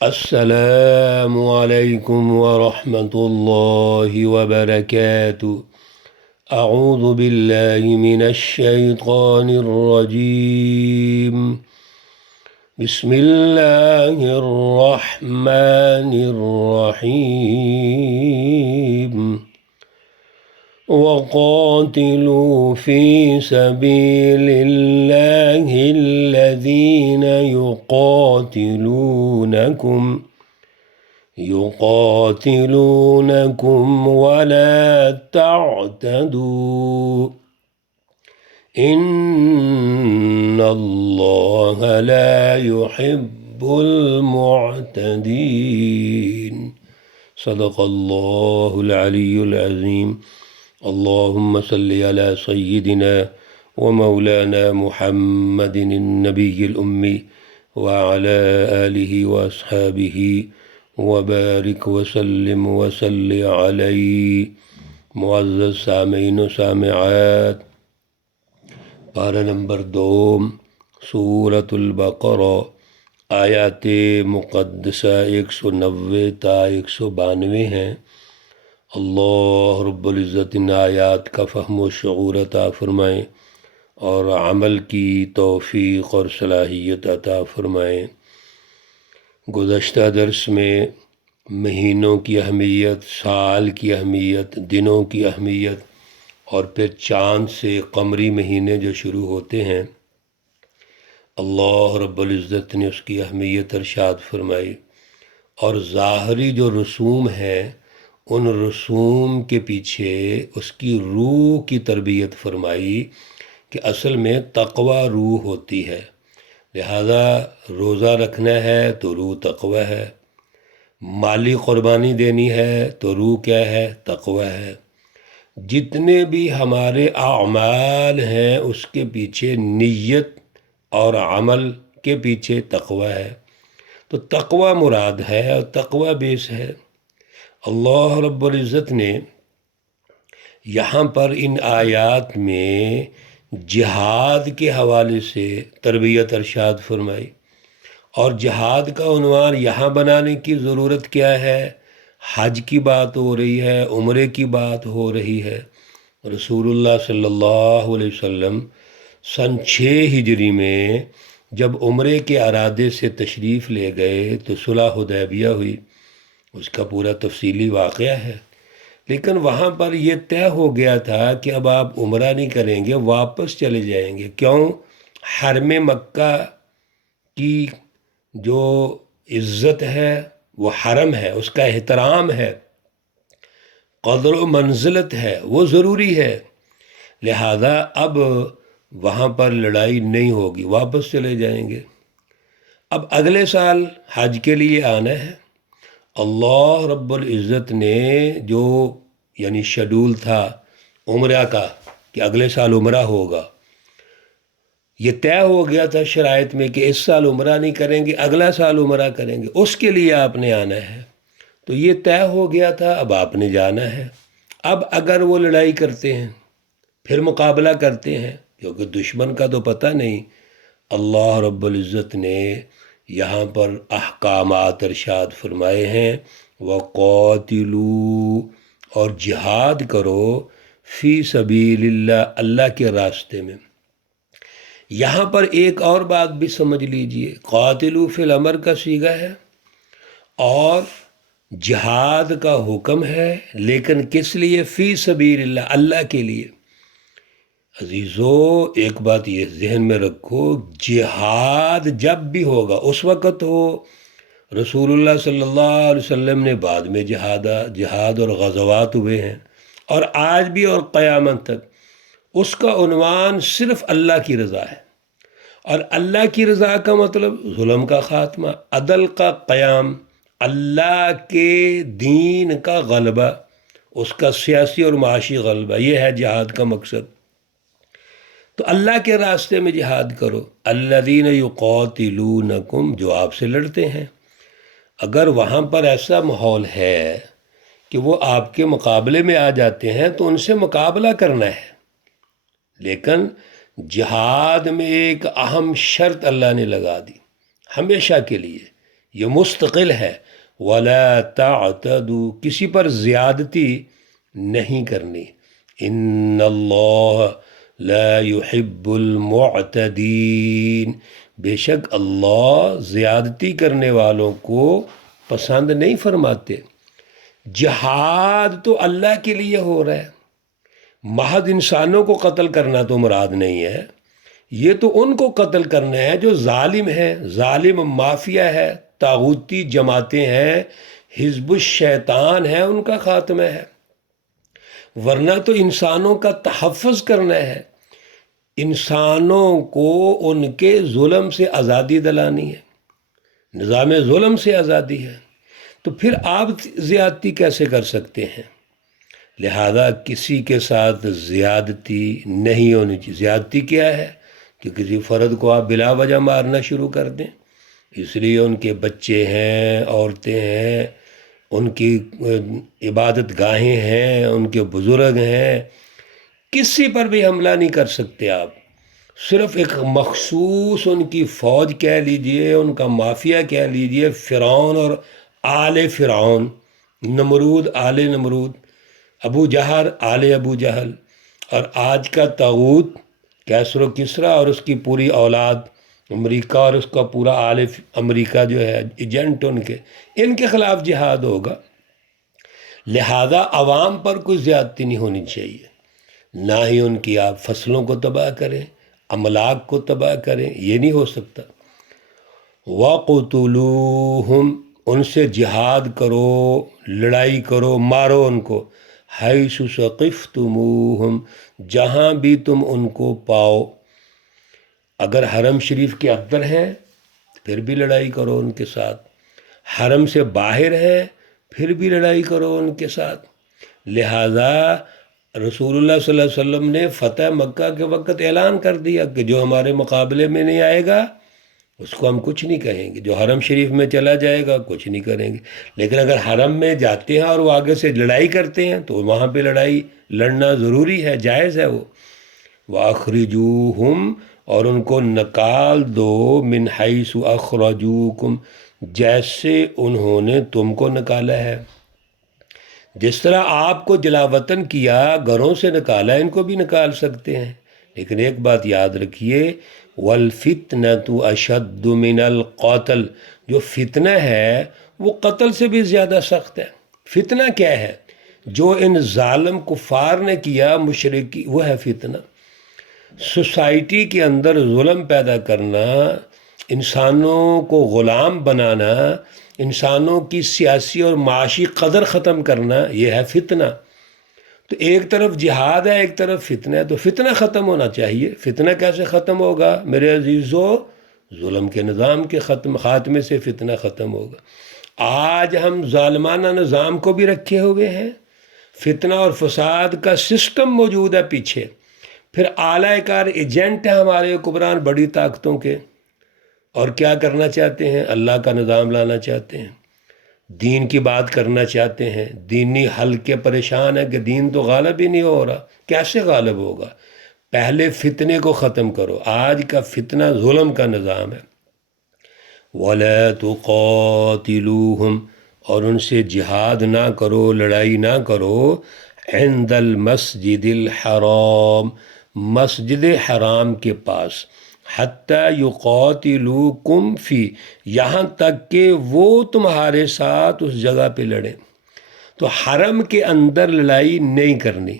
السلام علیکم ورحمۃ اللہ وبرکاتہ۔ اعوذ باللہ من الشیطان الرجیم، بسم اللہ الرحمن الرحیم۔ وقاتلوا في سبيل الله الذين يقاتلونكم ولا تعتدوا إن الله لا يحب المعتدين۔ صدق الله العلي العظيم۔ اللهم صل على سيدنا ومولانا محمد النبي الأمي وعلى آله وأصحابه وبارك وسلم وصل عليه۔ معزز سامعین و سامعات، پارہ نمبر 2 سورۃ البقرہ، آیات مقدسہ 190 تا 192 ہیں۔ اللہ رب العزت ان آیات کا فہم و شعور عطا فرمائیں اور عمل کی توفیق اور صلاحیت عطا فرمائیں۔ گزشتہ درس میں مہینوں کی اہمیت، سال کی اہمیت، دنوں کی اہمیت اور پھر چاند سے قمری مہینے جو شروع ہوتے ہیں، اللہ رب العزت نے اس کی اہمیت ارشاد فرمائی، اور ظاہری جو رسوم ہیں ان رسوم کے پیچھے اس کی روح کی تربیت فرمائی کہ اصل میں تقوی روح ہوتی ہے۔ لہذا روزہ رکھنا ہے تو روح تقوی ہے، مالی قربانی دینی ہے تو روح کیا ہے؟ تقوی ہے۔ جتنے بھی ہمارے اعمال ہیں اس کے پیچھے نیت اور عمل کے پیچھے تقوی ہے، تو تقوی مراد ہے اور تقوی بیس ہے۔ اللہ رب العزت نے یہاں پر ان آیات میں جہاد کے حوالے سے تربیت ارشاد فرمائی، اور جہاد کا عنوان یہاں بنانے کی ضرورت کیا ہے؟ حج کی بات ہو رہی ہے، عمرے کی بات ہو رہی ہے۔ رسول اللہ صلی اللہ علیہ وسلم سن 6 ہجری میں جب عمرے کے ارادے سے تشریف لے گئے تو صلح حدیبیہ ہوئی، اس کا پورا تفصیلی واقعہ ہے۔ لیکن وہاں پر یہ طے ہو گیا تھا کہ اب آپ عمرہ نہیں کریں گے، واپس چلے جائیں گے۔ کیوں؟ حرم مکہ کی جو عزت ہے وہ حرم ہے، اس کا احترام ہے، قدر و منزلت ہے، وہ ضروری ہے۔ لہذا اب وہاں پر لڑائی نہیں ہوگی، واپس چلے جائیں گے۔ اب اگلے سال حج کے لیے آنا ہے۔ اللہ رب العزت نے جو یعنی شیڈول تھا عمرہ کا کہ اگلے سال عمرہ ہوگا، یہ طے ہو گیا تھا شرائط میں کہ اس سال عمرہ نہیں کریں گے، اگلا سال عمرہ کریں گے، اس کے لیے آپ نے آنا ہے۔ تو یہ طے ہو گیا تھا، اب آپ نے جانا ہے۔ اب اگر وہ لڑائی کرتے ہیں، پھر مقابلہ کرتے ہیں، کیونکہ دشمن کا تو پتہ نہیں، اللہ رب العزت نے یہاں پر احکامات ارشاد فرمائے ہیں، وَقَاتِلُوا، اور جہاد کرو، فی سبیل اللہ، اللہ کے راستے میں۔ یہاں پر ایک اور بات بھی سمجھ لیجئے، قاتلوا فی الامر کا صیغہ ہے اور جہاد کا حکم ہے، لیکن کس لیے؟ فی سبیل اللہ، اللہ کے لیے۔ عزیزو ایک بات یہ ذہن میں رکھو، جہاد جب بھی ہوگا اس وقت ہو، رسول اللہ صلی اللہ علیہ وسلم نے بعد میں جہاد اور غزوات ہوئے ہیں، اور آج بھی اور قیامت تک اس کا عنوان صرف اللہ کی رضا ہے۔ اور اللہ کی رضا کا مطلب ظلم کا خاتمہ، عدل کا قیام، اللہ کے دین کا غلبہ، اس کا سیاسی اور معاشی غلبہ، یہ ہے جہاد کا مقصد۔ تو اللہ کے راستے میں جہاد کرو، الذین یقاتلونکم، جو آپ سے لڑتے ہیں۔ اگر وہاں پر ایسا ماحول ہے کہ وہ آپ کے مقابلے میں آ جاتے ہیں تو ان سے مقابلہ کرنا ہے، لیکن جہاد میں ایک اہم شرط اللہ نے لگا دی ہمیشہ کے لیے یہ مستقل ہے. ولا تعتدوا، کسی پر زیادتی نہیں کرنی. ان اللہ لا يحب المعتدین، بے شک اللہ زیادتی کرنے والوں کو پسند نہیں فرماتے. جہاد تو اللہ کے لیے ہو رہا ہے، محض انسانوں کو قتل کرنا تو مراد نہیں ہے. یہ تو ان کو قتل کرنا ہے جو ظالم ہیں، ظالم مافیا ہے، طاغوتی جماعتیں ہیں، حزب الشیطان ہے، ان کا خاتمہ ہے. ورنہ تو انسانوں کا تحفظ کرنا ہے، انسانوں کو ان کے ظلم سے آزادی دلانی ہے، نظام ظلم سے آزادی ہے. تو پھر آپ زیادتی کیسے کر سکتے ہیں؟ لہذا کسی کے ساتھ زیادتی نہیں ہونی چاہیے. زیادتی کیا ہے کہ کسی فرد کو آپ بلا وجہ مارنا شروع کر دیں. اس لیے ان کے بچے ہیں، عورتیں ہیں، ان کی عبادت گاہیں ہیں، ان کے بزرگ ہیں، کسی پر بھی حملہ نہیں کر سکتے آپ. صرف ایک مخصوص ان کی فوج کہہ لیجئے، ان کا مافیا کہہ لیجئے، فرعون اور آل فرعون، نمرود آل نمرود، ابو جہل آل ابو جہل، اور آج کا طاغوت کیسر و کسریٰ اور اس کی پوری اولاد، امریکہ اور اس کا پورا آل امریکہ جو ہے ایجنٹ ان کے خلاف جہاد ہوگا. لہذا عوام پر کوئی زیادتی نہیں ہونی چاہیے، نہ ہی ان کی آپ فصلوں کو تباہ کریں، املاک کو تباہ کریں، یہ نہیں ہو سکتا. وَقْتُلُوهُمْ، ان سے جہاد کرو، لڑائی کرو، مارو ان کو. حَيْثُ ثَقِفْتُمُوهُمْ، جہاں بھی تم ان کو پاؤ. اگر حرم شریف کے اندر ہیں پھر بھی لڑائی کرو ان کے ساتھ، حرم سے باہر ہیں پھر بھی لڑائی کرو ان کے ساتھ. لہذا رسول اللہ صلی اللہ علیہ وسلم نے فتح مکہ کے وقت اعلان کر دیا کہ جو ہمارے مقابلے میں نہیں آئے گا اس کو ہم کچھ نہیں کہیں گے، جو حرم شریف میں چلا جائے گا کچھ نہیں کریں گے. لیکن اگر حرم میں جاتے ہیں اور وہ آگے سے لڑائی کرتے ہیں تو وہاں پہ لڑنا ضروری ہے، جائز ہے وہ. وَأَخْرِجُوهُمْ، اور ان کو نکال دو، مِنْ حَيْثُ أَخْرَجُوكُمْ، جیسے انہوں نے تم کو نکالا ہے. جس طرح آپ کو جلا وطن کیا، گھروں سے نکالا، ان کو بھی نکال سکتے ہیں. لیکن ایک بات یاد رکھیے، وَالْفِتْنَةُ أَشَدُّ مِنَ الْقَتْلِ، جو فتنہ ہے وہ قتل سے بھی زیادہ سخت ہے. فتنہ کیا ہے؟ جو ان ظالم کفار نے کیا، مشرکی، وہ ہے فتنہ. سوسائٹی کے اندر ظلم پیدا کرنا، انسانوں کو غلام بنانا، انسانوں کی سیاسی اور معاشی قدر ختم کرنا، یہ ہے فتنہ. تو ایک طرف جہاد ہے، ایک طرف فتنہ ہے، تو فتنہ ختم ہونا چاہیے. فتنہ کیسے ختم ہوگا میرے عزیزو؟ ظلم کے نظام کے خاتمے سے فتنہ ختم ہوگا. آج ہم ظالمانہ نظام کو بھی رکھے ہوئے ہیں، فتنہ اور فساد کا سسٹم موجود ہے پیچھے، پھر اعلی کار ایجنٹ ہیں ہمارے حکمران بڑی طاقتوں کے، اور کیا کرنا چاہتے ہیں؟ اللہ کا نظام لانا چاہتے ہیں، دین کی بات کرنا چاہتے ہیں. دینی حل کے پریشان ہے کہ دین تو غالب ہی نہیں ہو رہا. کیسے غالب ہوگا؟ پہلے فتنے کو ختم کرو. آج کا فتنہ ظلم کا نظام ہے. وَلَا تُقَاتِلُوهُمْ، اور ان سے جہاد نہ کرو، لڑائی نہ کرو، عند المسجد الحرام، مسجد حرام کے پاس، حتیٰ یقاتلوکم فی، یہاں تک کہ وہ تمہارے ساتھ اس جگہ پہ لڑیں. تو حرم کے اندر لڑائی نہیں کرنی.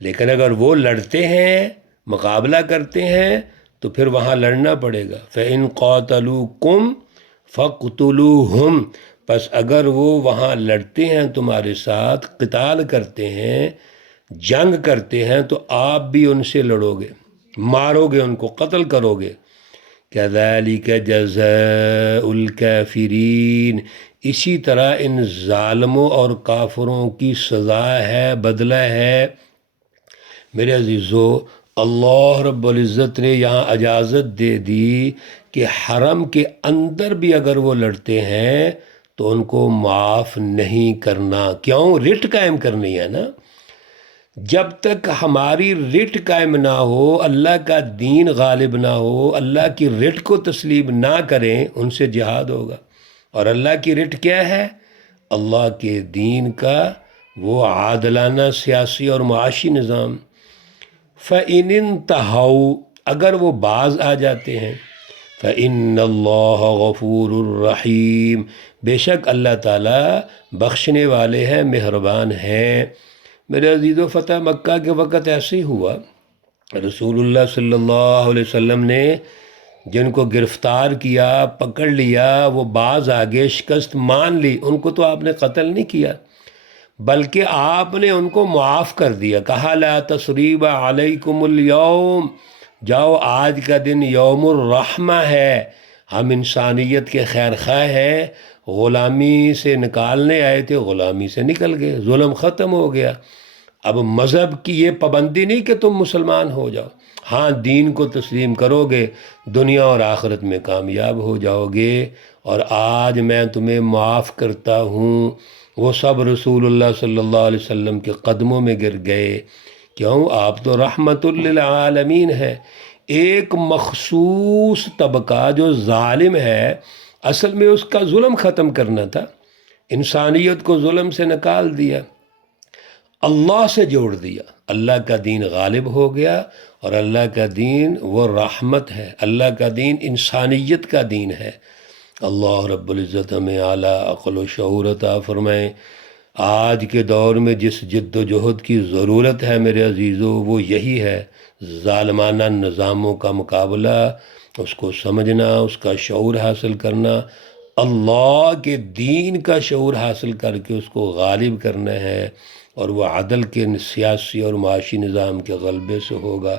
لیکن اگر وہ لڑتے ہیں، مقابلہ کرتے ہیں، تو پھر وہاں لڑنا پڑے گا. فَإِن قَاتَلُوكُمْ فَاقْتُلُوهُمْ، پس اگر وہ وہاں لڑتے ہیں تمہارے ساتھ، قتال کرتے ہیں، جنگ کرتے ہیں، تو آپ بھی ان سے لڑو گے، مارو گے، ان کو قتل کرو گے. كَذَلِكَ جَزَاءُ الْكَافِرِينَ، اسی طرح ان ظالموں اور کافروں کی سزا ہے، بدلہ ہے. میرے عزیزو، اللہ رب العزت نے یہاں اجازت دے دی کہ حرم کے اندر بھی اگر وہ لڑتے ہیں تو ان کو معاف نہیں کرنا. کیوں؟ رٹ قائم کرنی ہے نا. جب تک ہماری رٹ قائم نہ ہو، اللہ کا دین غالب نہ ہو، اللہ کی رٹ کو تسلیم نہ کریں، ان سے جہاد ہوگا. اور اللہ کی رٹ کیا ہے؟ اللہ کے دین کا وہ عادلانہ سیاسی اور معاشی نظام۔ فَإِنِ انْتَهَوْا، اگر وہ باز آ جاتے ہیں، فَإِنَّ اللَّهَ غَفُورٌ الرحیم، بے شک اللہ تعالیٰ بخشنے والے ہیں، مہربان ہیں۔ میرے عزیز و فتح مکہ کے وقت ایسے ہی ہوا، رسول اللہ صلی اللہ علیہ وسلم نے جن کو گرفتار کیا، پکڑ لیا، وہ باز آگے، شکست مان لی، ان کو تو آپ نے قتل نہیں کیا، بلکہ آپ نے ان کو معاف کر دیا۔ کہا لا تثریب علیکم اليوم، جاؤ آج کا دن یوم الرحمہ ہے، ہم انسانیت کے خیر خواہ ہیں، غلامی سے نکالنے آئے تھے، غلامی سے نکل گئے، ظلم ختم ہو گیا۔ اب مذہب کی یہ پابندی نہیں کہ تم مسلمان ہو جاؤ، ہاں دین کو تسلیم کرو گے، دنیا اور آخرت میں کامیاب ہو جاؤ گے۔ اور آج میں تمہیں معاف کرتا ہوں۔ وہ سب رسول اللہ صلی اللہ علیہ وسلم کے قدموں میں گر گئے، کیوں؟ آپ تو رحمت للعالمین ہے۔ ایک مخصوص طبقہ جو ظالم ہے، اصل میں اس کا ظلم ختم کرنا تھا، انسانیت کو ظلم سے نکال دیا، اللہ سے جوڑ دیا، اللہ کا دین غالب ہو گیا، اور اللہ کا دین وہ رحمت ہے، اللہ کا دین انسانیت کا دین ہے۔ اللہ رب العزت ہمیں اعلیٰ عقل و شعور عطا فرمائیں۔ آج کے دور میں جس جد و جہد کی ضرورت ہے میرے عزیزو، وہ یہی ہے، ظالمانہ نظاموں کا مقابلہ، اس کو سمجھنا، اس کا شعور حاصل کرنا، اللہ کے دین کا شعور حاصل کر کے اس کو غالب کرنا ہے، اور وہ عدل کے سیاسی اور معاشی نظام کے غلبے سے ہوگا۔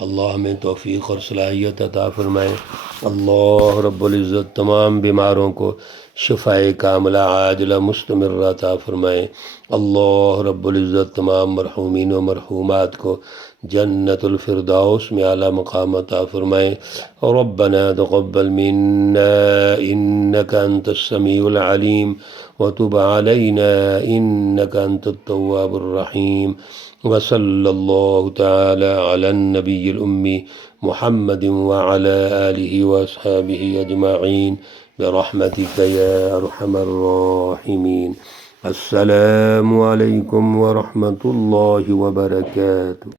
اللہ ہمیں توفیق اور صلاحیت عطا فرمائے۔ اللہ رب العزت تمام بیماروں کو شفائے کاملہ عاجلہ مستمرہ عطا فرمائے۔ اللہ رب العزت تمام مرحومین و مرحومات کو جنت الفردوس میں اعلیٰ مقام عطا فرمائے۔ ربنا تقبل منا انك انت السمیع العلیم وتب علینا انك انت التواب الرحیم، وصلی اللہ تعالی علی النبی الامی محمد وعلی آلہ واصحابہ اجمعین برحمتک یا ارحم الراحمین۔ السلام علیکم ورحمۃ اللہ وبرکاتہ۔